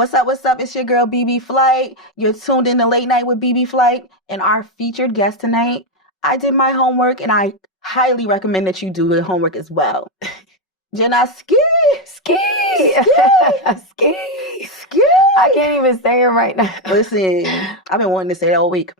What's up? What's up? It's your girl, Bebe Flight. You're tuned in to Late Night with Bebe Flight. And our featured guest tonight, I did my homework, and I highly recommend that you do the homework as well. Jennaske. Ski. Ski. Ski. I can't even say it right now. Listen, I've been wanting to say that all week.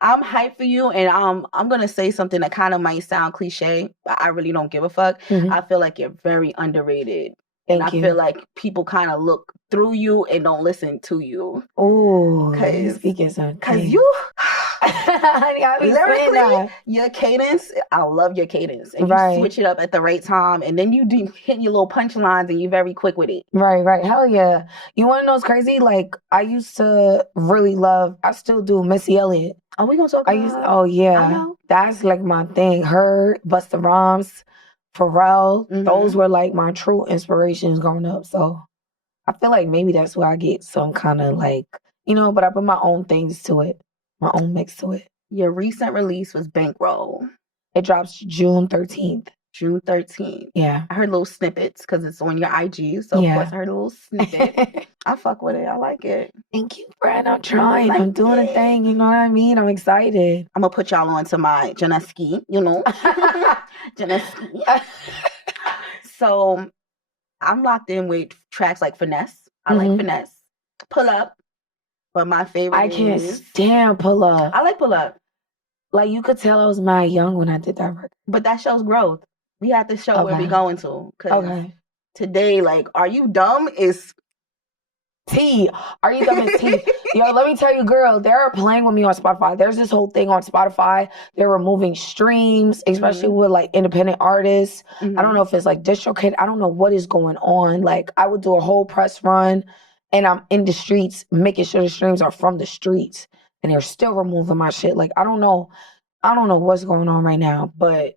I'm hyped for you, and I'm going to say something that kind of might sound cliche, but I really don't give a fuck. Mhm. I feel like you're very underrated. Thank you. I feel like people kind of look through you and don't listen to you. Oh, Cause speaking some. Cause you, lyrically, lyrically, your cadence, I love your cadence. And you switch it up at the right time, and then you do hit your little punchlines, and you're very quick with it. Right. Hell yeah. You want to know what's crazy? Like, I used to really love, I still do, Missy Elliott. Are we gonna talk about? Oh yeah, that's like my thing. Her, Busta Rhymes, Pharrell, those were like my true inspirations growing up. So I feel like maybe that's where I get some kind of like, but I put my own things to it, my own mix to it. Your recent release was Bankroll. It drops June 13th. June 13th. Yeah. I heard little snippets because it's on your IG. So, of course, I heard a little snippet. I fuck with it. I like it. Thank you, Brad. I'm trying. I'm doing a thing. You know what I mean? I'm excited. I'm going to put y'all on to my Jennaske, Jennaske. So, I'm locked in with tracks like Finesse. I like Finesse. Pull Up. But my favorite I can't stand Pull Up. I like Pull Up. Like, you could tell I was mad young when I did that record. But that shows growth. We have to show where we're going to. Okay. Today, like, Are You Dumb is T. Are You Dumb is T. Yo, let me tell you, girl, they're playing with me on Spotify. There's this whole thing on Spotify. They're removing streams, especially with like independent artists. I don't know if it's like DistroKid. I don't know what is going on. Like, I would do a whole press run, and I'm in the streets making sure the streams are from the streets, and they're still removing my shit. Like, I don't know what's going on right now, but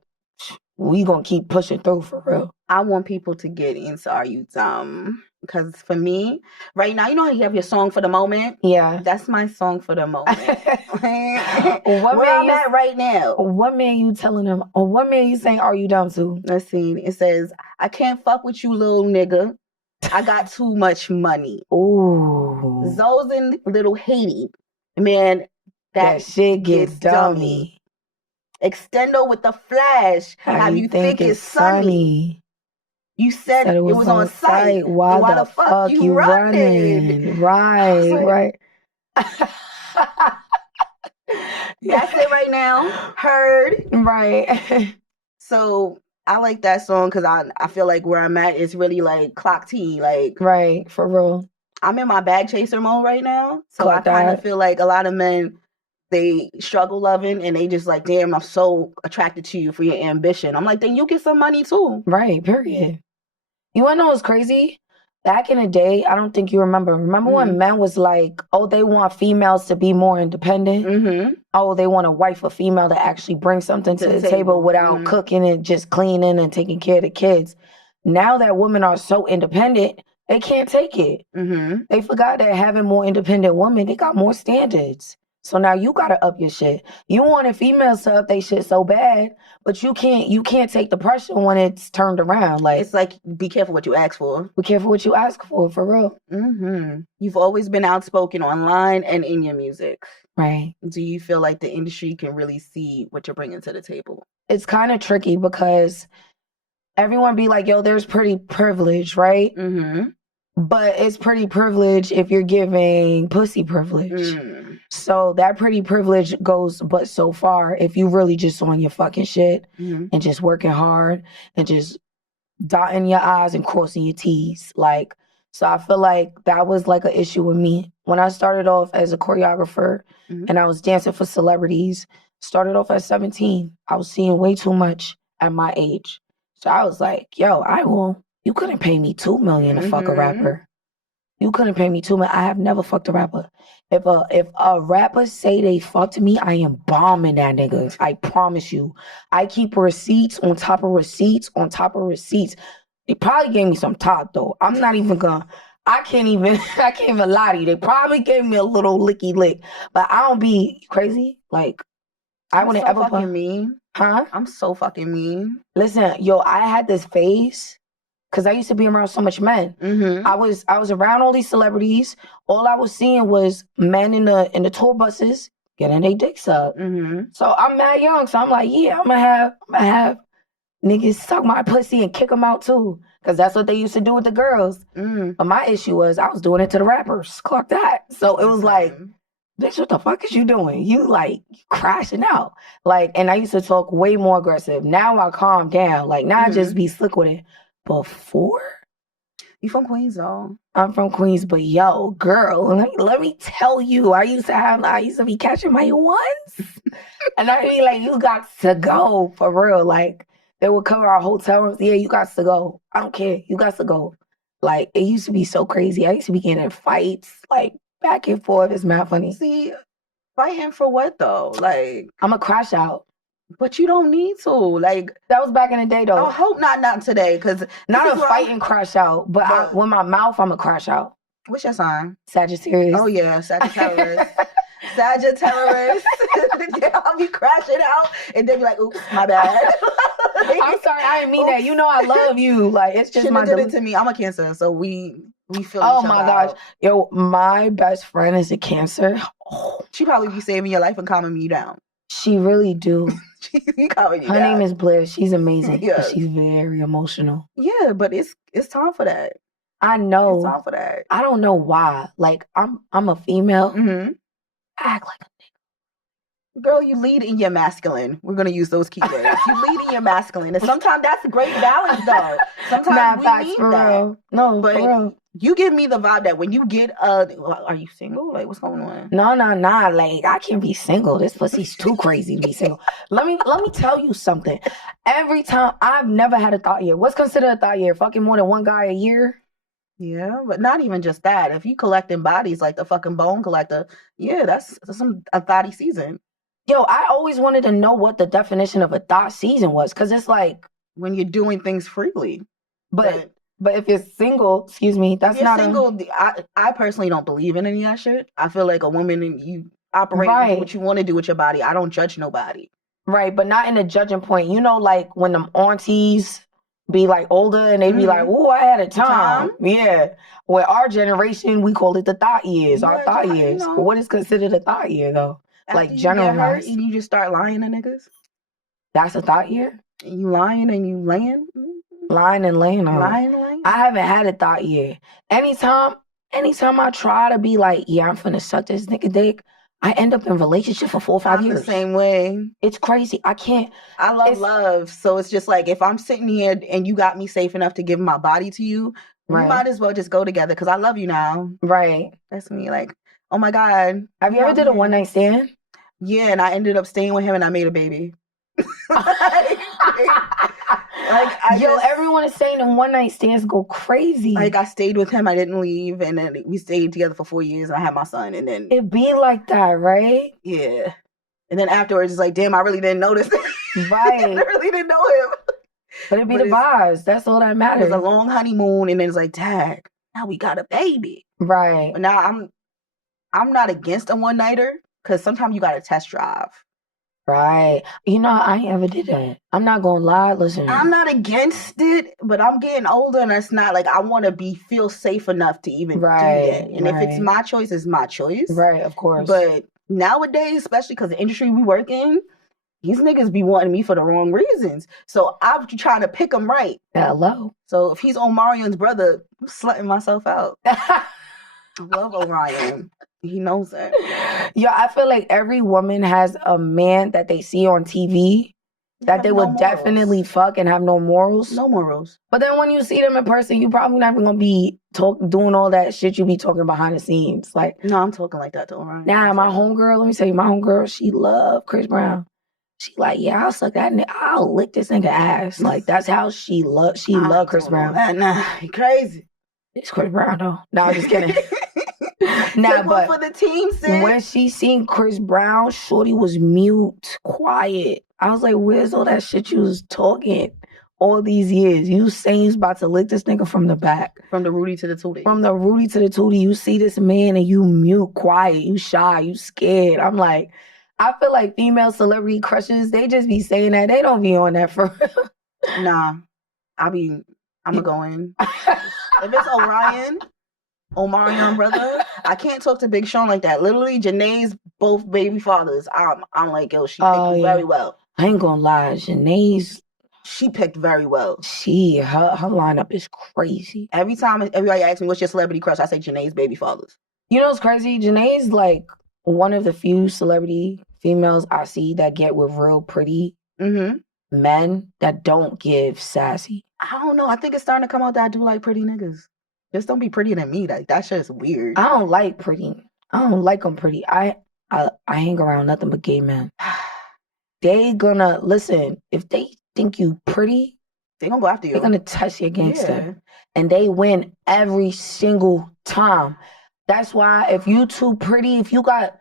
we gonna keep pushing through for real. I want people to get into Are You Dumb? Because for me, right now, you know how you have your song for the moment? Yeah. That's my song for the moment. Where I'm at right now. What man you telling them? Or what man you saying Are You Dumb to? Let's see. It says, I can't fuck with you, little nigga. I got too much money. Ooh. Zoes and Little Haiti. Man, that shit gets dummy. Extendo with the flash. How you think it's sunny? You said it was on site. Why the fuck you running? Right. That's it right now. Heard. Right. So I like that song because I feel like where I'm at is really like clock T. Like, right, for real. I'm in my bag chaser mode right now. So I kind of feel like a lot of men, they struggle loving, and they just like, damn, I'm so attracted to you for your ambition. I'm like, then you get some money too. Right, period. You want to know what's crazy? Back in the day, I don't think you remember. Remember when men was like, oh, they want females to be more independent? Oh, they want a wife or female to actually bring something to the table without cooking and just cleaning and taking care of the kids. Now that women are so independent, they can't take it. They forgot that having more independent women, they got more standards. So now you gotta up your shit. You wanted females to up their shit so bad, but you can't take the pressure when it's turned around. Like, it's like, be careful what you ask for. Be careful what you ask for real. You've always been outspoken online and in your music. Right. Do you feel like the industry can really see what you're bringing to the table? It's kind of tricky because everyone be like, yo, there's pretty privilege, right? But it's pretty privilege if you're giving pussy privilege. So that pretty privilege goes but so far if you really just on your fucking shit and just working hard and just dotting your I's and crossing your T's. Like, so I feel like that was like an issue with me. When I started off as a choreographer and I was dancing for celebrities, started off at 17. I was seeing way too much at my age. So I was like, yo, you couldn't pay me $2 million to fuck a rapper. You couldn't pay me $2 million. I have never fucked a rapper. If a rapper say they fucked me, I am bombing that nigga. I promise you. I keep receipts on top of receipts on top of receipts. They probably gave me some top though. I'm not even gonna. I can't even lie to you. They probably gave me a little licky lick, but I don't be crazy. Like, I wouldn't ever fucking mean. Huh? I'm so fucking mean. Listen, yo, I had this phase Because I used to be around so much men. Mm-hmm. I was around all these celebrities. All I was seeing was men in the tour buses getting their dicks up. Mm-hmm. So I'm mad young. So I'm like, yeah, I'm gonna have niggas suck my pussy and kick them out too. Because that's what they used to do with the girls. Mm. But my issue was I was doing it to the rappers. Clock that. So it was like, bitch, what the fuck is you doing? You like crashing out. Like, and I used to talk way more aggressive. Now I calm down. Like, now I just be slick with it. Before? You from Queens, though? I'm from Queens, but yo, girl, let me tell you, I used to be catching my ones. And I be like, you got to go, for real. Like, they would cover our hotel rooms. Yeah, you got to go. I don't care. You got to go. Like, it used to be so crazy. I used to be getting in fights, like, back and forth. It's mad funny. See, fighting for what, though? Like, I'm a crash out. But you don't need to. Like, that was back in the day, though. I hope not today, because not a fight and crash out, but with my mouth, I'm a crash out. What's your sign? Sagittarius. Oh yeah, Sagittarius. Sagittarius. I'll be crashing out, and they'll be like, "Oops, my bad." I'm sorry, I didn't mean that. You know, I love you. Like, it's just my. Did it to me. I'm a Cancer, so we feel. Oh my gosh, yo, my best friend is a Cancer. Oh, she probably be saving your life and calming me down. She really do. Her name is Bliss. She's amazing. Yeah. But she's very emotional. Yeah, but it's time for that. I know. It's time for that. I don't know why. Like, I'm a female. Mm-hmm. I act like a nigga. Girl, you lead in your masculine. We're gonna use those keywords. You lead in your masculine, and sometimes that's a great balance, though. Sometimes we need that. Real. No, but for real. You give me the vibe that when you get are you single? Like, what's going on? No. Like, I can't be single. This pussy's too crazy to be single. Let me tell you something. Every time, I've never had a thought year. What's considered a thought year? Fucking more than one guy a year? Yeah, but not even just that. If you collecting bodies like the fucking bone collector, yeah, that's a thotty season. Yo, I always wanted to know what the definition of a thought season was, because it's like when you're doing things freely. But if you're single, excuse me, that's not single. I personally don't believe in any of that shit. I feel like a woman, and you operate with what you want to do with your body. I don't judge nobody. Right, but not in a judging point. You know, like when them aunties be like older and they be like, "Ooh, I had a time." Yeah. With our generation, we call it the thought years. Our thought years. You know, what is considered a thought year, though? Like generalized. And you just start lying to niggas. That's a thought year. And you lying and you laying. Lying and laying. Lying. I haven't had a thought year. Anytime I try to be like, yeah, I'm finna suck this nigga dick, I end up in relationship for 4 or 5 years. The same way. It's crazy. I can't. I love. So it's just like, if I'm sitting here and you got me safe enough to give my body to you, we might as well just go together because I love you now. Right. That's me. Like, oh my God. Have you ever did a one night stand? Yeah, and I ended up staying with him and I made a baby. Everyone is saying the one night stands go crazy. Like, I stayed with him, I didn't leave, and then we stayed together for 4 years, and I had my son, and then it be like that, right? Yeah. And then afterwards, it's like, damn, I really didn't notice. Right. I really didn't know him. But it be the vibes. That's all that matters. It was a long honeymoon, and then it's like, dag, now we got a baby. Right. But now I'm not against a one nighter, because sometimes you got to test drive. Right. You know, I ain't ever did that. I'm not gonna lie. Listen, I'm not against it, but I'm getting older, and it's not like I want to feel safe enough to even do that. And if it's my choice, it's my choice. Right, of course. But nowadays, especially because the industry we work in, these niggas be wanting me for the wrong reasons. So I'm trying to pick them right. Hello. So if he's Omarion's brother, I'm slutting myself out. I love Orion. He knows that. Yo, I feel like every woman has a man that they see on TV that they would definitely fuck and have no morals. No morals. But then when you see them in person, you probably not even gonna be doing all that shit you be talking behind the scenes. Like, no, I'm talking like that to Orion. Nah, my homegirl, let me tell you, my homegirl, she love Chris Brown. She like, yeah, I'll suck that nigga. I'll lick this nigga ass. Like, that's how she love Chris Brown. Nah, you crazy. It's Chris Brown though. No, I'm just kidding. Nah, but for the team, sis. When she seen Chris Brown, shorty was mute, quiet. I was like, where's all that shit you was talking all these years? You saying he's about to lick this nigga from the back. From the Rudy to the Tootie. From the Rudy to the Tootie. You see this man and you mute, quiet, you shy, you scared. I'm like, I feel like female celebrity crushes, they just be saying that. They don't be on that for real. Nah. I be I'm going. If it's Omarion brother, I can't talk to Big Sean like that. Literally, Janae's both baby fathers. I'm like, yo, she picked very well. I ain't gonna lie, Janae's. She picked very well. Her lineup is crazy. Every time everybody asks me what's your celebrity crush, I say Janae's baby fathers. You know what's crazy? Janae's like one of the few celebrity females I see that get with real pretty men that don't give sassy. I don't know. I think it's starting to come out that I do like pretty niggas. Just don't be prettier than me. Like, that shit's weird. I don't like pretty. I don't like them pretty. I hang around nothing but gay men. They gonna listen. If they think you pretty, they gonna go after you. They're gonna test your gangster, and they win every single time. That's why if you too pretty, if you got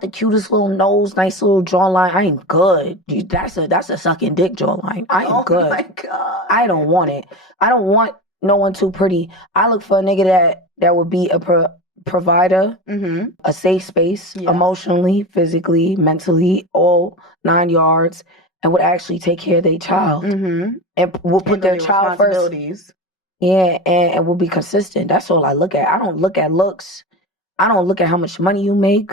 the cutest little nose, nice little jawline, I ain't good. That's a sucking dick jawline. I ain't good. Oh my God. I don't want it. I don't want no one too pretty. I look for a nigga that would be a provider, a safe space, emotionally, physically, mentally, all 9 yards, and would actually take care of their child and will put their child first. Yeah, and will be consistent. That's all I look at. I don't look at looks. I don't look at how much money you make.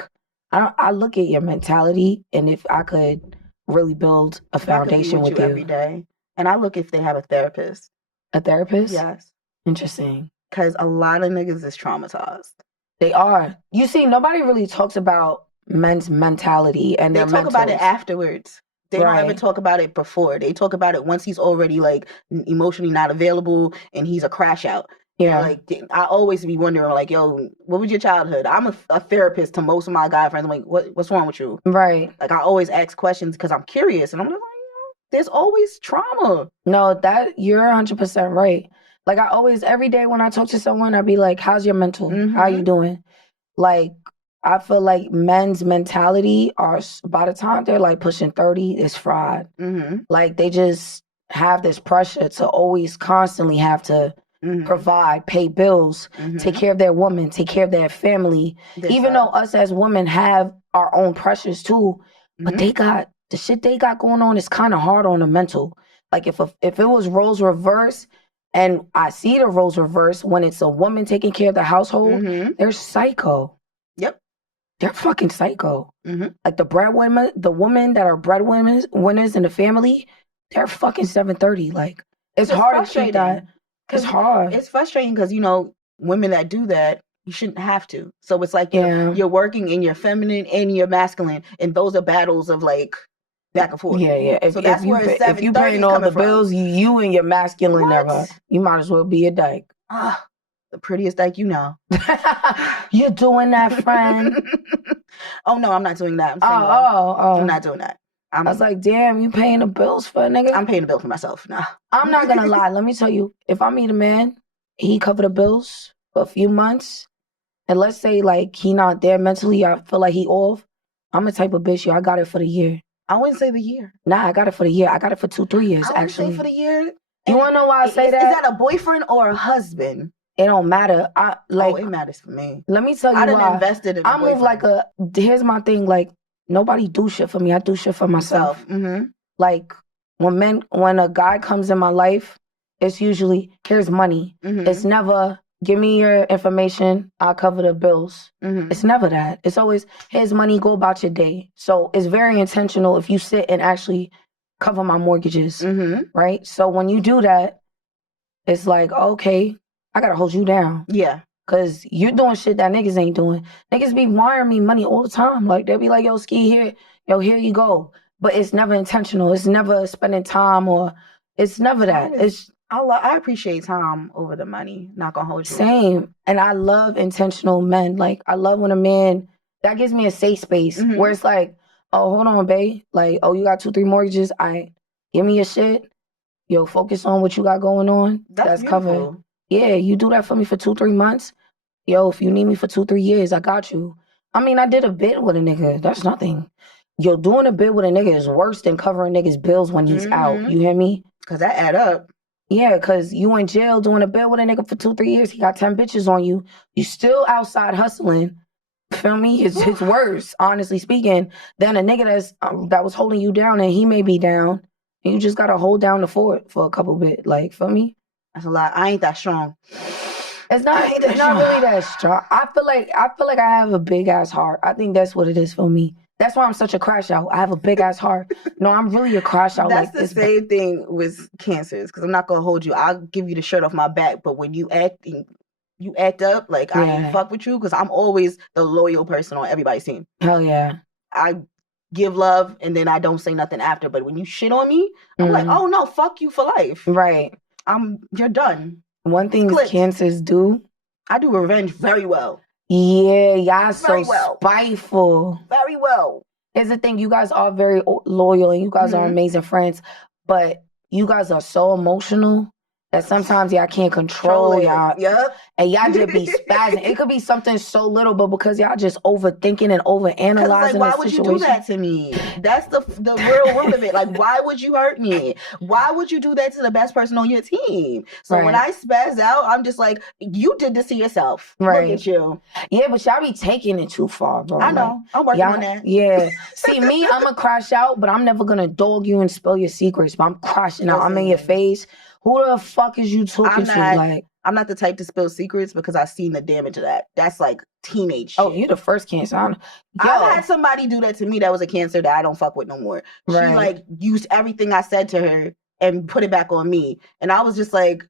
I look at your mentality, and if I could really build a foundation with you every day. And I look if they have a therapist. A therapist? Yes. Interesting. Because a lot of niggas is traumatized. They are. You see, nobody really talks about men's mentality and their mentals. They talk about it afterwards. They don't ever talk about it before. They talk about it once he's already like emotionally not available and he's a crash out. Yeah. Like, I always be wondering, like, yo, what was your childhood? I'm a therapist to most of my guy friends. I'm like, what's wrong with you? Right. Like, I always ask questions because I'm curious. And I'm like, there's always trauma. No, that you're 100% right. Like, I always, every day when I talk to someone, I be like, how's your mental? How you doing? Like, I feel like men's mentality are, by the time they're like pushing 30, it's fried. Like, they just have this pressure to always constantly have to provide, pay bills, take care of their woman, take care of their family. Even though us as women have our own pressures too, but they got, the shit they got going on is kind of hard on the mental. Like if it was roles reverse, and I see the roles reverse when it's a woman taking care of the household, they're psycho. Yep. They're fucking psycho. Like the breadwinner, the women that are breadwinners in the family, they're fucking 730. Like it's hard to treat that. It's hard. It's frustrating because, you know, women that do that, you shouldn't have to. So it's like you're working in your feminine and your masculine, and those are battles of like back and forth. Yeah. So that's where it's 730 if you paying all the bills, you and your masculine never. You might as well be a dyke. The prettiest dyke you know. You're doing that, friend. Oh no, I'm not doing that. I'm not doing that. I was like, damn, you paying the bills for a nigga? I'm paying the bill for myself. Nah. I'm not gonna lie. Let me tell you, if I meet a man, he cover the bills for a few months, and let's say like he not there mentally, I feel like he off. I'm the type of bitch, I got it for the year. I wouldn't say the year. Nah, I got it for the year. I got it for 2-3 years, actually. Say for the year. You wanna know why I say that? Is that a boyfriend or a husband? It don't matter. It matters for me. Let me tell you why. I done invested in. I move like here's my thing. Like nobody do shit for me. I do shit for myself. Like when a guy comes in my life, it's usually here's money. It's never give me your information. I'll cover the bills. It's never that. It's always here's money. Go about your day. So it's very intentional if you sit and actually cover my mortgages, right? So when you do that, it's like okay. I gotta hold you down. Yeah. Cause you're doing shit that niggas ain't doing. Niggas be wiring me money all the time. Like they'll be like, yo, Ski here, yo, here you go. But it's never intentional. It's never spending time or it's never that. I appreciate time over the money. Not gonna hold you. Same. And I love intentional men. Like I love when a man that gives me a safe space where it's like, oh, hold on, babe. Like, oh, you got 2-3 mortgages. Give me your shit. Yo, focus on what you got going on. That's covered. Yeah, you do that for me for 2-3 months. Yo, if you need me for 2-3 years, I got you. I mean, I did a bit with a nigga. That's nothing. Yo, doing a bit with a nigga is worse than covering niggas' bills when he's out. You hear me? Because that add up. Yeah, because you in jail doing a bit with a nigga for 2-3 years. He got 10 bitches on you. You still outside hustling. Feel me? It's worse, honestly speaking, than a nigga that was holding you down and he may be down. And you just got to hold down the fort for a couple bit. Like, feel me? That's a lot. I ain't that strong. It's not really that strong. I feel like I have a big ass heart. I think that's what it is for me. That's why I'm such a crash out. I have a big ass heart. No, I'm really a crash out. That's the same thing with cancers, because I'm not gonna hold you. I'll give you the shirt off my back, but when you act up, like I ain't fuck with you, because I'm always the loyal person on everybody's team. Hell yeah. I give love and then I don't say nothing after. But when you shit on me, I'm like, oh no, fuck you for life. Right. You're done. One thing cancers do. I do revenge very well. Yeah, y'all so spiteful. Very well. Here's the thing, you guys are very loyal and you guys are amazing friends, but you guys are so emotional that sometimes y'all can't control y'all. Yep. And y'all just be spazzing. It could be something so little, but because y'all just overthinking and overanalyzing like, why would you do that to me? That's the real root of it. Like, why would you hurt me? Why would you do that to the best person on your team? So when I spaz out, I'm just like, you did this to yourself. Right. Look at you. Yeah, but y'all be taking it too far, bro. I know. Like, I'm working on that. Yeah. See, me, I'm going to crash out, but I'm never going to dog you and spill your secrets. But I'm crashing out. I'm in your face. Who the fuck is you talking to? Like, I'm not the type to spill secrets because I've seen the damage of that. That's like teenage shit. Oh, you the first cancer. I've had somebody do that to me that was a cancer that I don't fuck with no more. Right. She like used everything I said to her and put it back on me. And I was just like,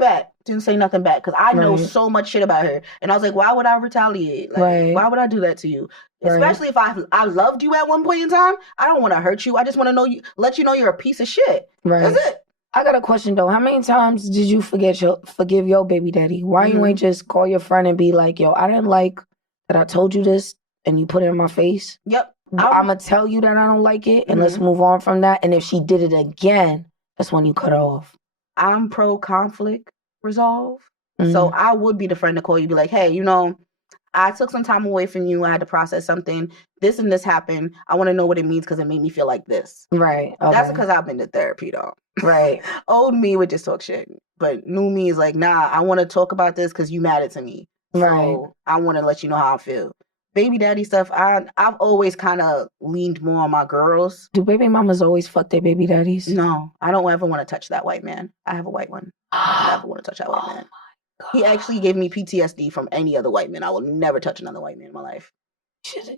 bet. Didn't say nothing back because I know so much shit about her. And I was like, why would I retaliate? Like, why would I do that to you? Especially if I loved you at one point in time. I don't want to hurt you. I just want to let you know you're a piece of shit. Right. That's it. I got a question though. How many times did you forgive your baby daddy? Why you ain't just call your friend and be like, yo, I didn't like that I told you this and you put it in my face? Yep. I'm going to tell you that I don't like it and let's move on from that. And if she did it again, that's when you cut her off. I'm pro conflict resolve. So I would be the friend to call you, be like, hey, I took some time away from you. I had to process something. This and this happened. I want to know what it means because it made me feel like this. Right. Okay. That's because I've been to therapy, though. Right. Old me would just talk shit. But new me is like, nah, I want to talk about this because you mad to me. Right. So I want to let you know how I feel. Baby daddy stuff, I've always kind of leaned more on my girls. Do baby mamas always fuck their baby daddies? No. I don't ever want to touch that white man. I have a white one. I never want to touch that white man. He actually gave me PTSD from any other white man. I will never touch another white man in my life.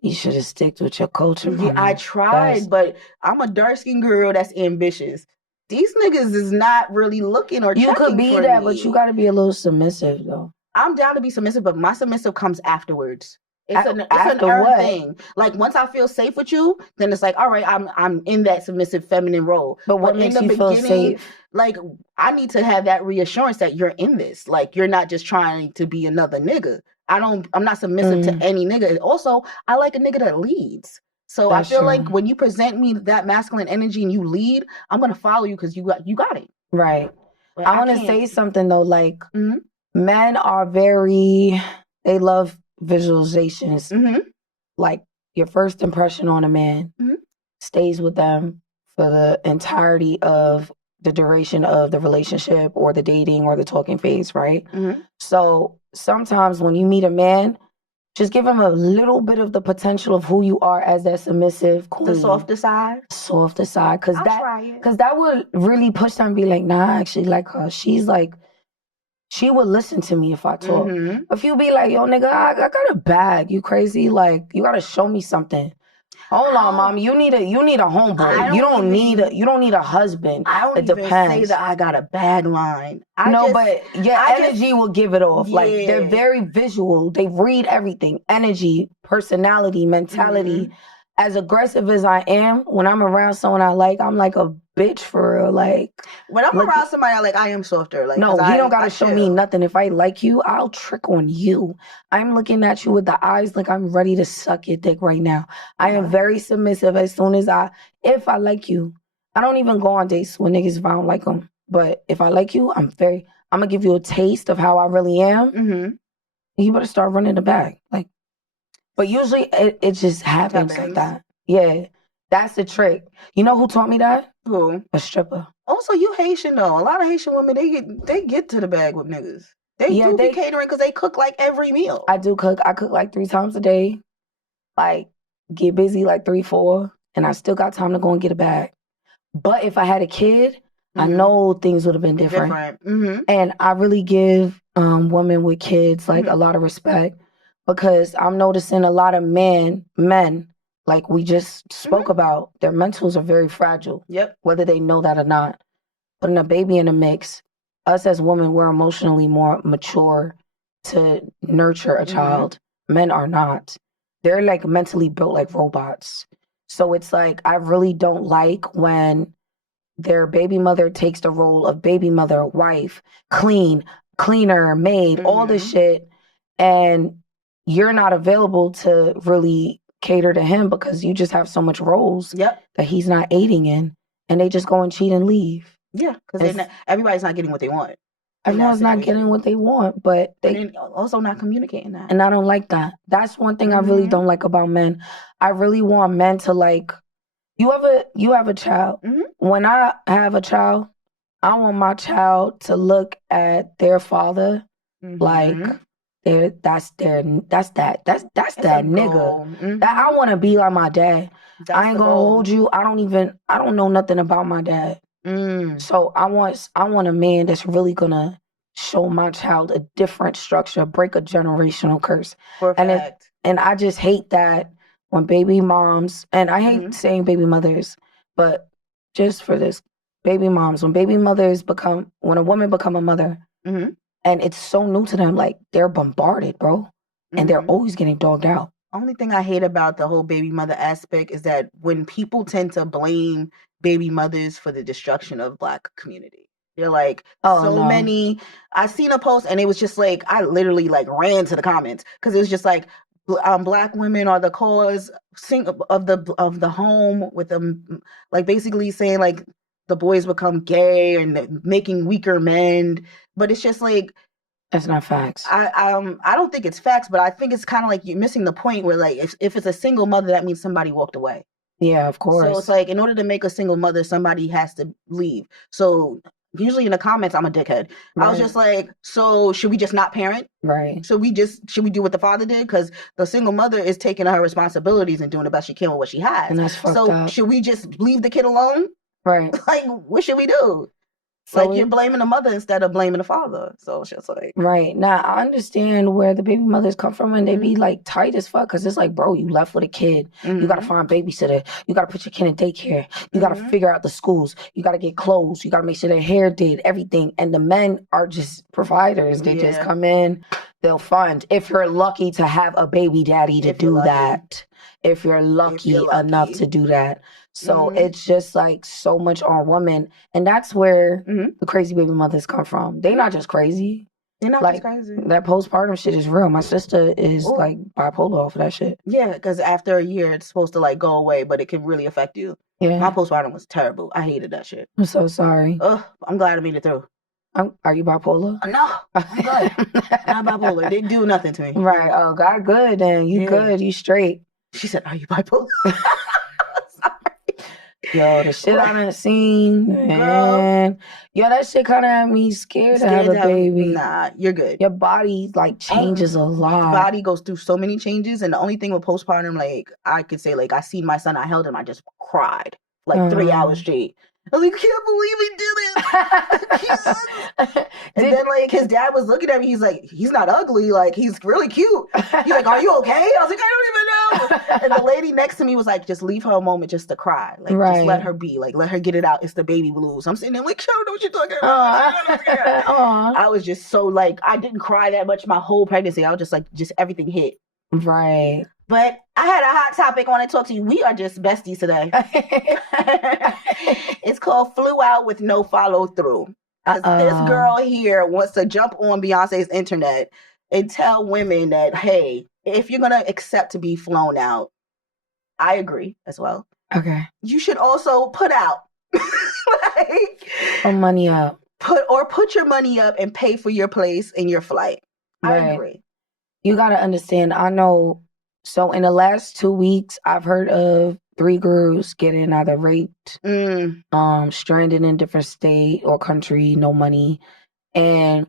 You should have sticked with your culture. Yeah, I tried, but I'm a dark-skinned girl that's ambitious. These niggas is not really looking or checking for me. You could be that, but you got to be a little submissive, though. I'm down to be submissive, but my submissive comes afterwards. It's an earned thing. Like, once I feel safe with you, then it's like, all right, I'm in that submissive feminine role. But what makes you feel safe? Like, I need to have that reassurance that you're in this. Like, you're not just trying to be another nigga. I'm not submissive to any nigga. Also, I like a nigga that leads. So I feel like when you present me that masculine energy and you lead, I'm going to follow you because you got it. Right. But I want to say something, though. Like, men are they love visualizations. Like, your first impression on a man stays with them for the entirety of the duration of the relationship or the dating or the talking phase, right? So sometimes when you meet a man, just give him a little bit of the potential of who you are as that submissive queen. The softer side? Softer side. Because that would really push them and be like, nah, I actually like her. She's like, she would listen to me if I talk. If you be like, yo, nigga, I got a bag. You crazy? Like, you got to show me something. Hold on, mom. You need a homeboy. You don't need a husband. I don't even say that I got a bad line. But your energy will give it off. Yeah. Like, they're very visual. They read everything. Energy, personality, mentality. As aggressive as I am, when I'm around someone I like, I'm like a bitch for real. Like, when I'm around somebody I like, I am softer. Like, no, you don't gotta show me nothing. If I like you, I'll trick on you. I'm looking at you with the eyes like I'm ready to suck your dick right now. I am very submissive as soon as if I like you. I don't even go on dates with niggas if I don't like them. But if I like you, I'm gonna give you a taste of how I really am. You better start running the bag. Like, but usually it just happens like that. Yeah, that's the trick. You know who taught me that? Who? A stripper. Also, you Haitian though. A lot of Haitian women, they get to the bag with niggas. They be catering because they cook like every meal. I do cook. I cook like 3 times a day. Like, get busy like 3, 4, and I still got time to go and get a bag. But if I had a kid, I know things would have been different. And I really give women with kids like a lot of respect, because I'm noticing a lot of men, like we just spoke about, their mentals are very fragile. Whether they know that or not. Putting a baby in the mix, us as women, we're emotionally more mature to nurture a child. Men are not. They're like mentally built like robots. So it's like, I really don't like when their baby mother takes the role of baby mother, wife, cleaner, maid, all this shit, and you're not available to really cater to him because you just have so much roles that he's not aiding in, and they just go and cheat and leave. Yeah, because everybody's not getting what they want. Everyone's not getting what they want, but they also not communicating that. And I don't like that. That's one thing I really don't like about men. I really want men to like, you have a child. When I have a child, I want my child to look at their father like that's that nigga. That I want to be like my dad. I ain't gonna hold you. I don't know nothing about my dad. So I want a man that's really gonna show my child a different structure, break a generational curse. And I just hate that when baby moms, and I hate saying baby mothers, but just for this, baby moms, when a woman become a mother, and it's so new to them, like they're bombarded, bro, and they're always getting dogged out. Only thing I hate about the whole baby mother aspect is that when people tend to blame baby mothers for the destruction of Black community. They're like, many. I seen a post and it was just like, I literally like ran to the comments because it was just like, Black women are the cause of the home, with them like basically saying like the boys become gay and making weaker men. But it's just like, that's not facts. I don't think it's facts, but I think it's kind of like you're missing the point where like if it's a single mother, that means somebody walked away. Yeah, of course. So it's like, in order to make a single mother, somebody has to leave. So usually in the comments, I'm a dickhead. Right. I was just like, so should we just not parent? Right. So should we do what the father did? Because the single mother is taking her responsibilities and doing the best she can with what she has. And that's fucked up. Should we just leave the kid alone? Right. Like, what should we do? So like, you're blaming the mother instead of blaming the father. So it's just like... Right. Now, I understand where the baby mothers come from, and they be like tight as fuck, because it's like, bro, you left with a kid. You got to find a babysitter. You got to put your kid in daycare. You got to figure out the schools. You got to get clothes. You got to make sure their hair did, everything. And the men are just providers. They just come in, they'll fund. If you're lucky to have a baby daddy to do that. If you're lucky enough to do that. So it's just like so much on women. And that's where the crazy baby mothers come from. They're not just crazy. They're not like, just crazy. That postpartum shit is real. My sister is like bipolar off of that shit. Yeah, because after a year, it's supposed to like go away, but it can really affect you. Yeah. My postpartum was terrible. I hated that shit. I'm so sorry. Ugh, I'm glad I made it through. Are you bipolar? No, I'm good. Not bipolar. It didn't do nothing to me. Right. Oh, God, good then. You good. You straight. She said, are you bipolar? Yo, the shit I done seen, man. Yo, that shit kind of had me scared to have a baby. Nah, you're good. Your body, like, changes a lot. Body goes through so many changes. And the only thing with postpartum, like, I could say, like, I seen my son, I held him, I just cried. Like, 3 hours straight. I was like, I can't believe he did it. And then, like, his dad was looking at me. He's like, he's not ugly. Like, he's really cute. He's like, are you okay? I was like, I don't even know. And the lady next to me was like, just leave her a moment just to cry. Like, just let her be. Like, let her get it out. It's the baby blues. I'm sitting there like, I don't know what you're talking about. I was just so, like, I didn't cry that much my whole pregnancy. I was just like, just everything hit. Right. But I had a hot topic I want to talk to you. We are just besties today. It's called Flew Out with No Follow Through. This girl here wants to jump on Beyonce's internet and tell women that, hey, if you're going to accept to be flown out, I agree as well. Okay. You should also put out. Like, put money up. Put your money up and pay for your place and your flight. Right. I agree. You got to understand, I know. So in the last 2 weeks, I've heard of 3 girls getting either raped, stranded in different state or country, no money. And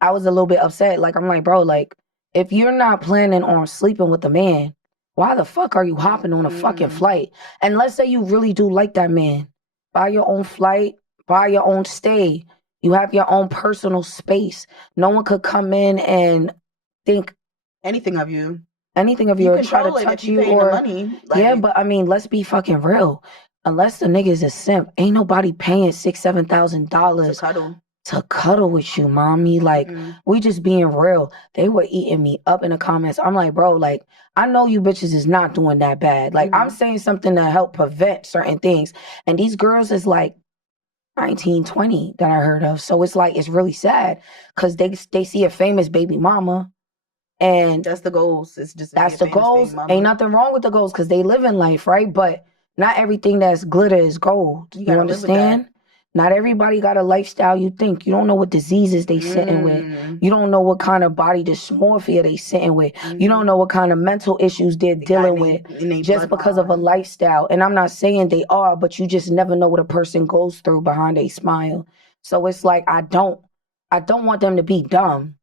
I was a little bit upset. Like, I'm like, bro, like, if you're not planning on sleeping with a man, why the fuck are you hopping on a fucking flight? And let's say you really do like that man. Buy your own flight, buy your own stay. You have your own personal space. No one could come in and think anything of you. Anything of you or try to touch you or money. Like, yeah, but I mean, let's be fucking real. Unless the nigga's a simp, ain't nobody paying $6,000-$7,000 to cuddle with you, mommy. Like, we just being real. They were eating me up in the comments. I'm like, bro, like, I know you bitches is not doing that bad. Like, I'm saying something to help prevent certain things. And these girls is like 19, 20 that I heard of. So it's like, it's really sad because they see a famous baby mama. And that's the goals. It's just that's the goals. Ain't nothing wrong with the goals because they live in life, right? But not everything that's glitter is gold. You understand? Not everybody got a lifestyle you think. You don't know what diseases they sitting with. You don't know what kind of body dysmorphia they sitting with. You don't know what kind of mental issues they're dealing with just because of a lifestyle. And I'm not saying they are, but you just never know what a person goes through behind a smile. So it's like I don't want them to be dumb.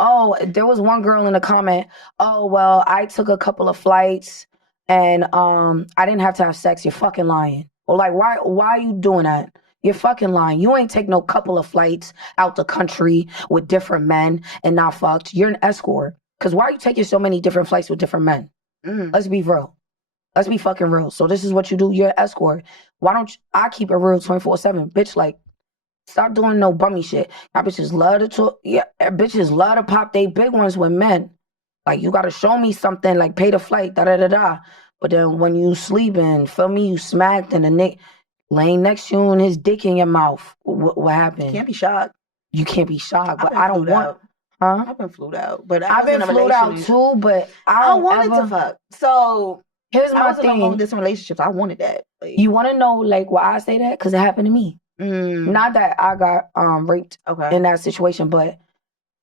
Oh, there was one girl in the comment. Oh, well, I took a couple of flights and I didn't have to have sex. You're fucking lying. Or like, why are you doing that? You're fucking lying. You ain't take no couple of flights out the country with different men and not fucked. You're an escort. Because why are you taking so many different flights with different men? Let's be real. Let's be fucking real. So this is what you do. You're an escort. Why don't I keep it real 24/7? Bitch, like, stop doing no bummy shit. Y'all bitches love to talk. Yeah, bitches love to pop they big ones with men. Like, you gotta show me something, like pay the flight, da-da-da-da. But then when you sleeping, feel me, you smacked and the nick laying next to you and his dick in your mouth. What happened? Can't be shocked. You can't be shocked, but I don't want... Huh? I've been flued out. But I've been flued out too, but I wanted to fuck. So here's my thing. I was in long distance relationships. I wanted that. Like, you want to know like why I say that? Because it happened to me. Not that I got raped in that situation, but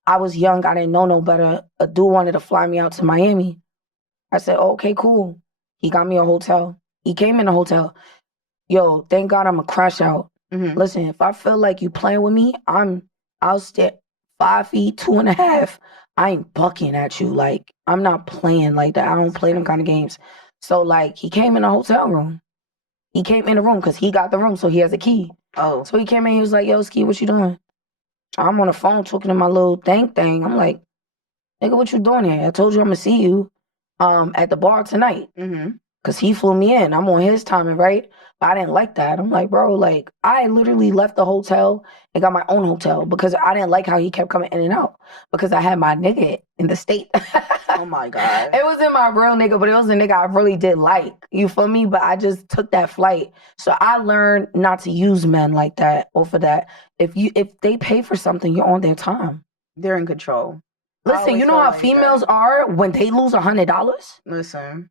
I was young. I didn't know no better. A dude wanted to fly me out to Miami. I said, oh, okay, cool. He got me a hotel. He came in a hotel. Yo, thank God I'm a crash out. Listen, if I feel like you playing with me, I'll step 5 feet, 2.5. I ain't bucking at you. Like, I'm not playing like that. I don't play them kind of games. So like, he came in a hotel room. He came in the room because he got the room, so he has a key. Oh. So he came in, he was like, yo, Ski, what you doing? I'm on the phone talking to my little thing. I'm like, nigga, what you doing here? I told you I'm going to see you at the bar tonight. Because he flew me in. I'm on his timing, right? But I didn't like that. I'm like, bro, like, I literally left the hotel and got my own hotel because I didn't like how he kept coming in and out because I had my nigga in the state. Oh, my God. It wasn't my real nigga, but it was a nigga I really did like. You feel me? But I just took that flight. So I learned not to use men like that or for that. If they pay for something, you're on their time. They're in control. Listen, you know how females are when they lose $100? Listen.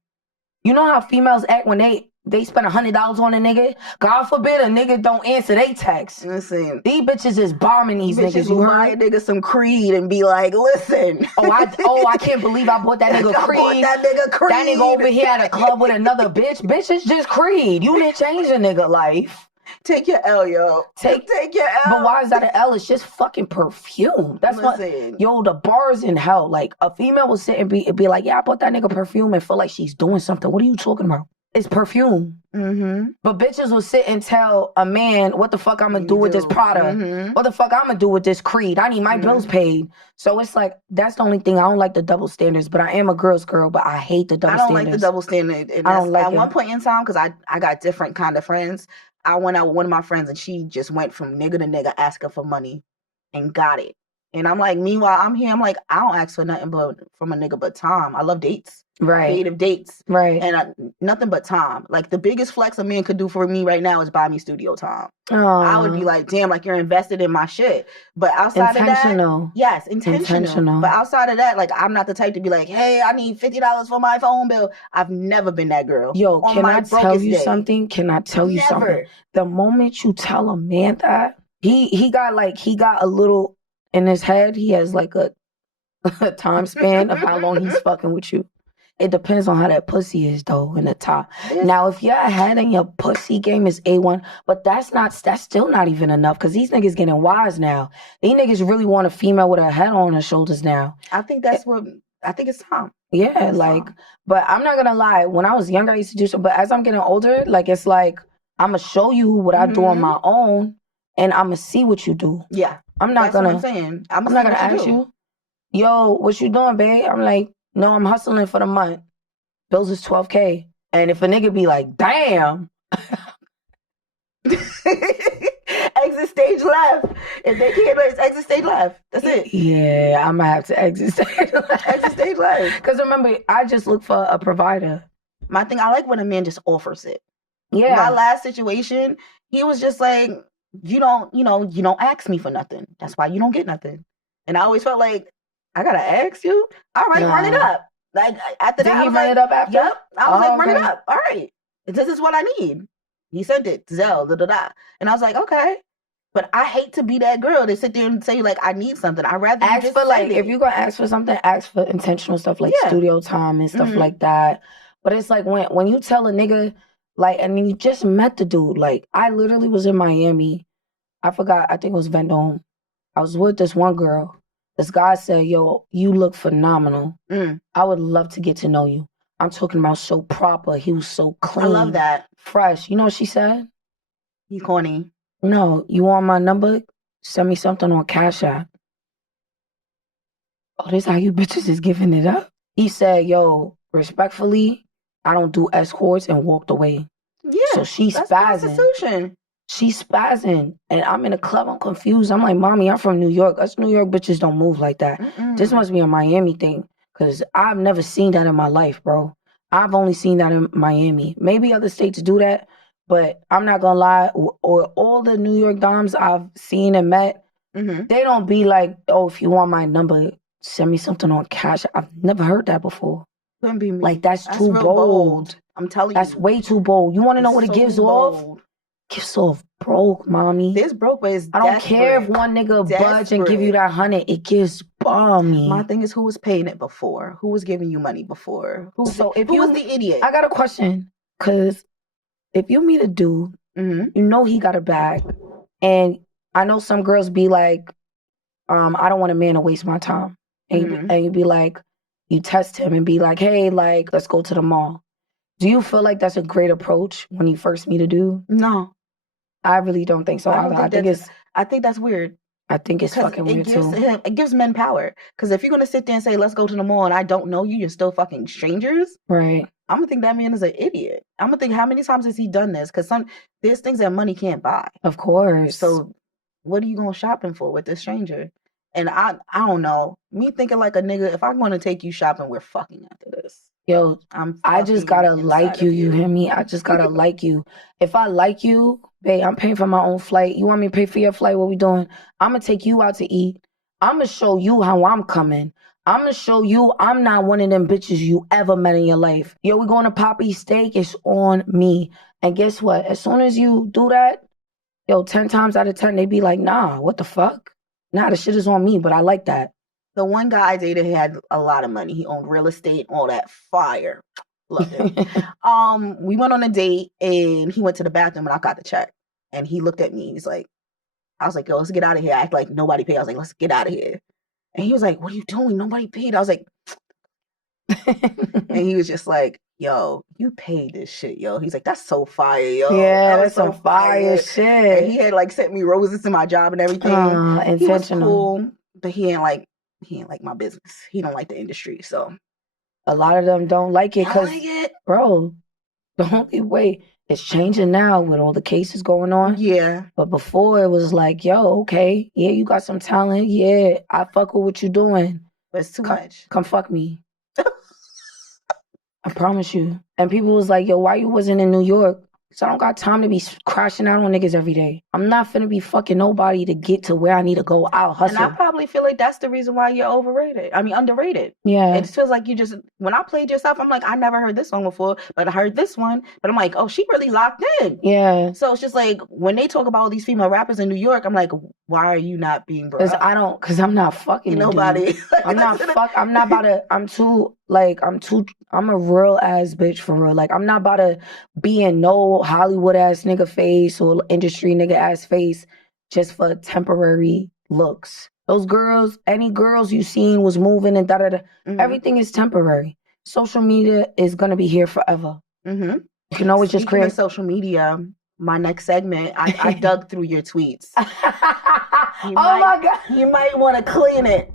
You know how females act when they spend $100 on a nigga? God forbid a nigga don't answer they text. Listen. These bitches is bombing these niggas. You buy a nigga some Creed and be like, listen. I can't believe I bought that nigga Creed. I bought that nigga Creed. That nigga over here at a club with another bitch. Bitch, it's just Creed. You didn't change a nigga life. Take your L, yo. Take your L. But why is that an L? It's just fucking perfume. That's what. Yo, the bars in hell. Like, a female will sit and be like, yeah, I bought that nigga perfume and feel like she's doing something. What are you talking about? It's perfume. But bitches will sit and tell a man, what the fuck I'm gonna do with this Prada? What the fuck I'm gonna do with this Creed? I need my bills paid. So it's like, that's the only thing. I don't like the double standards, but I am a girl's girl, but I hate the double standards. I don't like the double standard. I don't like it. At one point in time, because I got different kind of friends, I went out with one of my friends and she just went from nigga to nigga asking for money and got it. And I'm like, meanwhile, I'm here. I'm like, I don't ask for nothing but from a nigga but time. I love dates. Right. Creative dates. Right. And nothing but time. Like, the biggest flex a man could do for me right now is buy me studio time. Aww. I would be like, damn, like, you're invested in my shit. But outside of that. Yes, intentional. But outside of that, like, I'm not the type to be like, hey, I need $50 for my phone bill. I've never been that girl. Yo, can I tell you something? Can I tell you something? The moment you tell a man that, he got a little in his head, he has like a time span of how long he's fucking with you. It depends on how that pussy is, though, in the top. Now, if your head and your pussy game is A1, but that's still not even enough, because these niggas getting wise now. These niggas really want a female with a head on her shoulders now. I think it's time. Yeah, but I'm not gonna lie. When I was younger, I used to do so, but as I'm getting older, like, it's like, I'm going to show you what I do on my own, and I'm going to see what you do. Yeah. I'm not going to... That's what I'm saying. I'm not going to ask you, yo, what you doing, babe? I'm like, no, I'm hustling for the month. Bills is $12K. And if a nigga be like, damn... exit stage left. If they can't, it's exit stage left. That's it. Yeah, I'm gonna have to exit stage left. Exit stage left. Because remember, I just look for a provider. My thing, I like when a man just offers it. Yeah. My last situation, he was just like, you don't ask me for nothing. That's why you don't get nothing. And I always felt like, I gotta ask you? All right, run it up. Like at the time, I was run like, it up after? Yep. I was like, run it up. All right. This is what I need. He sent it, Zelle, da-da-da. And I was like, okay. But I hate to be that girl that sit there and say, like, I need something. I'd rather ask for, like, if you're going to ask for something, ask for intentional stuff, like studio time and stuff like that. But it's like when you tell a nigga, like, and you just met the dude. Like, I literally was in Miami. I forgot, I think it was Vendome. I was with this one girl. This guy said, yo, you look phenomenal. I would love to get to know you. I'm talking about so proper. He was so clean. I love that. Fresh. You know what she said? He's corny. No, you want my number? Send me something on Cash App. Oh, this how you bitches is giving it up? He said, yo, respectfully, I don't do escorts, and walked away. Yeah. So she's spazzing. She's spazzing. And I'm in a club. I'm confused. I'm like, mommy, I'm from New York. Us New York bitches don't move like that. This must be a Miami thing. Because I've never seen that in my life, bro. I've only seen that in Miami. Maybe other states do that, but I'm not going to lie. Or all the New York doms I've seen and met, they don't be like, oh, if you want my number, send me something on Cash. I've never heard that before. Couldn't be me. Like, that's too bold. I'm telling you. That's way too bold. You want to know what it gives off? Gives off broke, mommy. This broke, but it's I don't care if one nigga budge and give you that 100. It gives balmy. My thing is, who was paying it before? Who was giving you money before? Who was the idiot? I got a question. Because if you meet a dude, you know he got a bag. And I know some girls be like, I don't want a man to waste my time. And you be like, you test him and be like, hey, like, let's go to the mall. Do you feel like that's a great approach when you first meet a dude? No. I really don't think so. I think that's weird. I think it's fucking weird too. It gives men power. Because if you're going to sit there and say, let's go to the mall, and I don't know you, you're still fucking strangers. Right. I'm going to think that man is an idiot. I'm going to think, how many times has he done this? Because there's things that money can't buy. Of course. So what are you going shopping for with this stranger? And I don't know. Me thinking like a nigga, if I'm going to take you shopping, we're fucking after this. Yo, I just gotta like you. You hear me? I just gotta like you. If I like you, babe, I'm paying for my own flight. You want me to pay for your flight? What we doing? I'm gonna take you out to eat. I'm gonna show you how I'm coming. I'm gonna show you I'm not one of them bitches you ever met in your life. Yo, we going to Poppy's Steak. It's on me. And guess what? As soon as you do that, yo, 10 times out of 10, they be like, nah, what the fuck? Nah, the shit is on me, but I like that. The one guy I dated, he had a lot of money. He owned real estate, all that fire. Loved him. We went on a date and he went to the bathroom and I got the check. And he looked at me. He's like, I was like, yo, let's get out of here. I act like nobody paid. I was like, let's get out of here. And he was like, what are you doing? Nobody paid. I was like, and he was just like, yo, you paid this shit, yo. He's like, that's so fire, yo. Yeah, that's some fire shit. And he had like sent me roses to my job and everything. Intentional. He was cool, but he ain't like my business. He don't like the industry, so. A lot of them don't like it because, bro, the only way it's changing now with all the cases going on. Yeah. But before it was like, yo, okay, yeah, you got some talent. Yeah, I fuck with what you doing. But it's too much. Come fuck me. I promise you. And people was like, yo, why you wasn't in New York? So I don't got time to be crashing out on niggas every day. I'm not finna be fucking nobody to get to where I need to go. I'll hustle. And I probably feel like that's the reason why you're underrated. Yeah. It feels like when I played your stuff, I'm like, I never heard this song before, but I heard this one. But I'm like, oh, she really locked in. Yeah. So it's just like, when they talk about all these female rappers in New York, I'm like, why are you not being brought up? Because I'm not fucking nobody. I'm a real ass bitch for real. Like, I'm not about to be in no Hollywood ass nigga face or industry nigga ass face just for temporary looks. Those girls, any girls you seen was moving and da-da-da. Everything is temporary. Social media is going to be here forever. You can always just create. Social media, my next segment, I dug through your tweets. My God. You might want to clean it.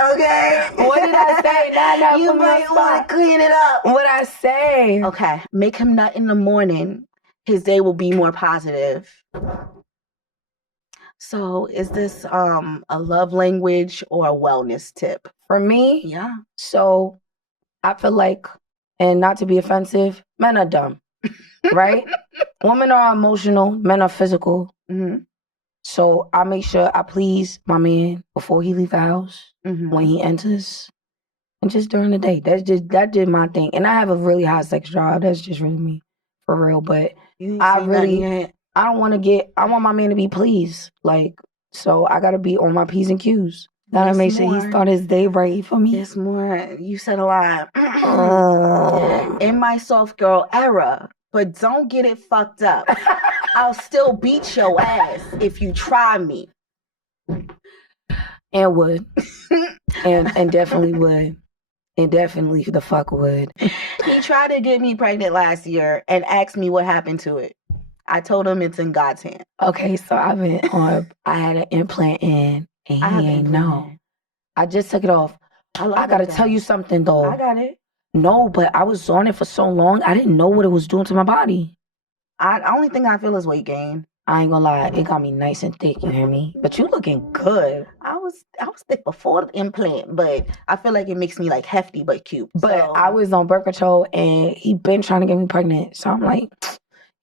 Okay. What did I say? Nah, you might want to clean it up. What I say? Okay. Make him nut in the morning. His day will be more positive. So is this a love language or a wellness tip? For me? Yeah. So I feel like, and not to be offensive, men are dumb. Right? Women are emotional, men are physical. Mm-hmm. So I make sure I please my man before he leaves the house, when he enters, and just during the day. That did my thing. And I have a really high sex drive. That's just really me, for real. But I don't want to I want my man to be pleased. Like, so I got to be on my P's and Q's. Gotta make sure he start his day right for me. It's more. You said a lot. In my soft girl era, but don't get it fucked up. I'll still beat your ass if you try me. And would. and definitely would. And definitely the fuck would. He tried to get me pregnant last year and asked me what happened to it. I told him it's in God's hand. Okay, so I had an implant in, and he ain't know. I just took it off. I gotta tell you something though. I got it. No, but I was on it for so long, I didn't know what it was doing to my body. The only thing I feel is weight gain. I ain't gonna lie, it got me nice and thick, you hear me? But you looking good. I was thick before the implant, but I feel like it makes me like hefty but cute. But I was on birth control and he been trying to get me pregnant. So I'm like,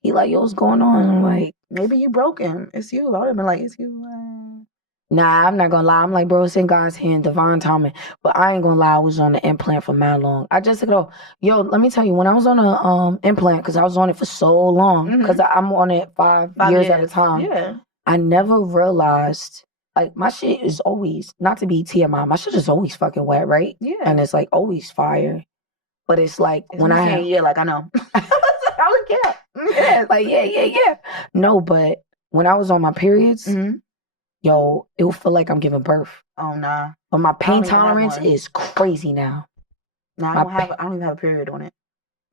he like, yo, what's going on? I'm like, maybe you broke him. It's you. I would have been like, it's you. Nah, I'm not gonna lie. I'm like, bro, it's in God's hand, divine timing. But I ain't gonna lie, I was on the implant for mad long. I just took it off. Yo, let me tell you, when I was on the implant, because I was on it for so long, because I'm on it 5 years at a time. Yeah. I never realized, like, my shit is always, not to be TMI, my shit is always fucking wet, right? Yeah. And it's like always fire. But it's like when I have, yeah, like I know. I don't care. Yeah. Like, yeah. No, but when I was on my periods, yo, it will feel like I'm giving birth. Oh, nah. But my pain tolerance is crazy now. Nah, I don't even have a period on it.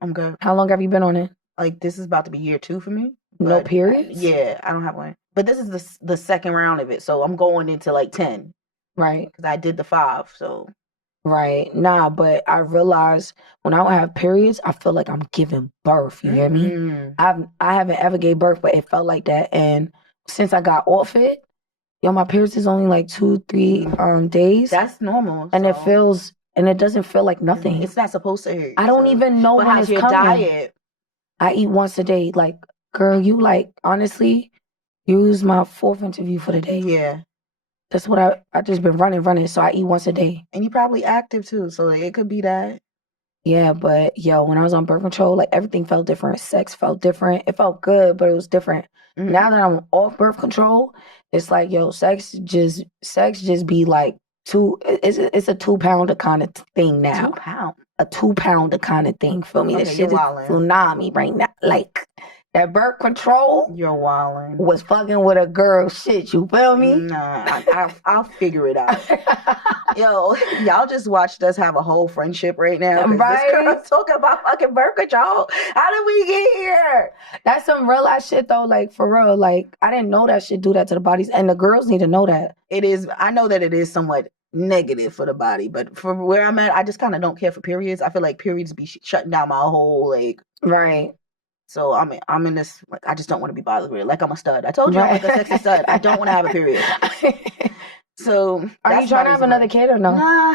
I'm good. How long have you been on it? Like, this is about to be year 2 for me. No periods? Yeah, I don't have one. But this is the second round of it, so I'm going into like 10. Right. Because I did the 5, so. Right. Nah, but I realized when I don't have periods, I feel like I'm giving birth. You hear me? I haven't ever gave birth, but it felt like that. And since I got off it, yo, my periods is only like 2-3 days. That's normal. And it feels, and it doesn't feel like nothing. It's not supposed to hurt. I don't even know when it's your coming. Diet? I eat once a day. Like, girl, you like, honestly, you was my 4th interview for the day. Yeah. That's what I just been running. So I eat once a day. And you probably active too. So it could be that. Yeah, but yo, when I was on birth control, like everything felt different. Sex felt different. It felt good, but it was different. Now that I'm off birth control, it's like, yo, sex just be like it's a 2-pounder kind of thing now. 2 pounds. A 2-pounder kind of thing for me. Okay, That shit is tsunami right now. Like that birth control. You're wildin'. Was fucking with a girl shit. You feel me? Nah, I'll figure it out. Yo, y'all just watched us have a whole friendship right now. Right? This girl's talking about fucking birth control. How did we get here? That's some real ass shit though. Like for real. Like I didn't know that shit do that to the bodies, and the girls need to know that. It is. I know that it is somewhat negative for the body, but for where I'm at, I just kind of don't care for periods. I feel like periods be shutting down my whole like. Right. So I'm in this, like, I just don't want to be bothered with it. Like I'm a stud. I told you I'm like a sexy stud. I don't want to have a period. So are you trying to have another kid or no? Nah.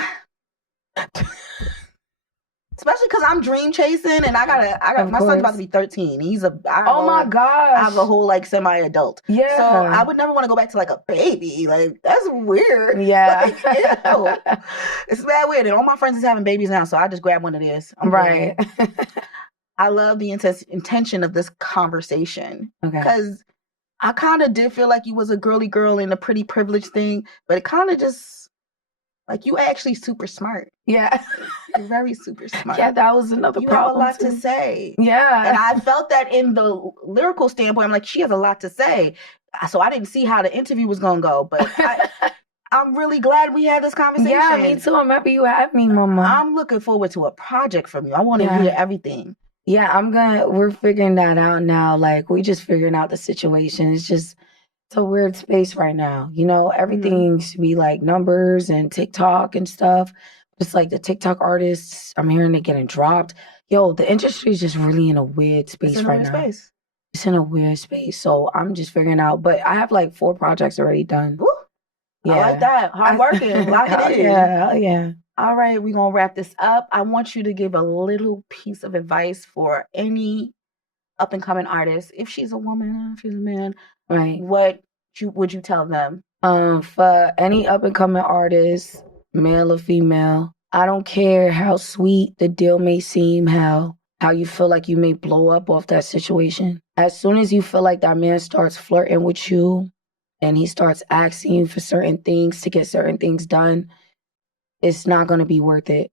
Especially because I'm dream chasing and I got my son's about to be 13. My gosh. I have a whole like semi-adult. Yeah. So I would never want to go back to like a baby. Like that's weird. Yeah. Like, it's bad weird. And all my friends is having babies now, so I just grab one of theirs. Right. I love the intention of this conversation. Okay. Because I kind of did feel like you was a girly girl in a pretty privileged thing, but it kind of just, like, you actually super smart. Yeah. You're very super smart. Yeah, that was another problem. You have a lot to say. Yeah. And I felt that in the lyrical standpoint. I'm like, she has a lot to say. So I didn't see how the interview was going to go, but I'm really glad we had this conversation. Yeah, me too. I'm happy you had me, mama. I'm looking forward to a project from you. I want to hear everything. Yeah, we're figuring that out now. Like, we just figuring out the situation. It's a weird space right now. You know, everything should be like numbers and TikTok and stuff. It's like the TikTok artists, I'm hearing they getting dropped. Yo, the industry is just really in a weird space right now. It's in a weird space. So I'm just figuring out. But I have like 4 projects already done. Woo. Yeah. I like that. Hard working. Lock it in. Yeah. All right, we're going to wrap this up. I want you to give a little piece of advice for any up-and-coming artist. If she's a woman, if she's a man, right? What would you tell them? For any up-and-coming artist, male or female, I don't care how sweet the deal may seem, how you feel like you may blow up off that situation. As soon as you feel like that man starts flirting with you and he starts asking you for certain things to get certain things done, it's not going to be worth it.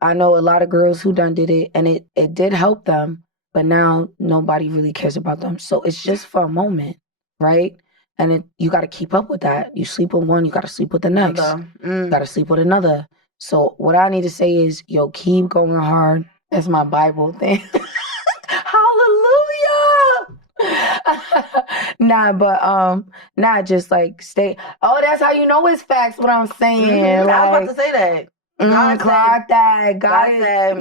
I know a lot of girls who done did it, and it did help them, but now nobody really cares about them. So it's just for a moment, right? And you got to keep up with that. You sleep with one, you got to sleep with the next. You got to sleep with another. So what I need to say is, yo, keep going hard. That's my Bible thing. Hallelujah. Just like stay. Oh, that's how you know it's facts. What I'm saying. Like, I was about to say that.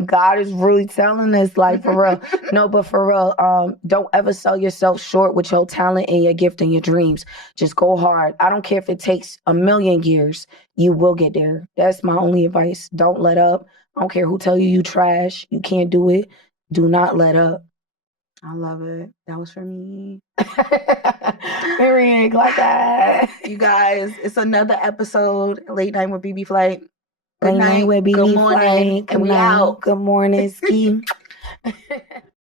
God is really telling us, like, for real. No, but for real, don't ever sell yourself short with your talent and your gift and your dreams. Just go hard. I don't care if it takes 1,000,000 years. You will get there. That's my only advice. Don't let up. I don't care who tell you trash. You can't do it. Do not let up. I love it. That was for me. Period. Like that. You guys, it's another episode, Late Night with Bebe Flight. Good night with Bebe Flight. And we out. Good morning, Ski.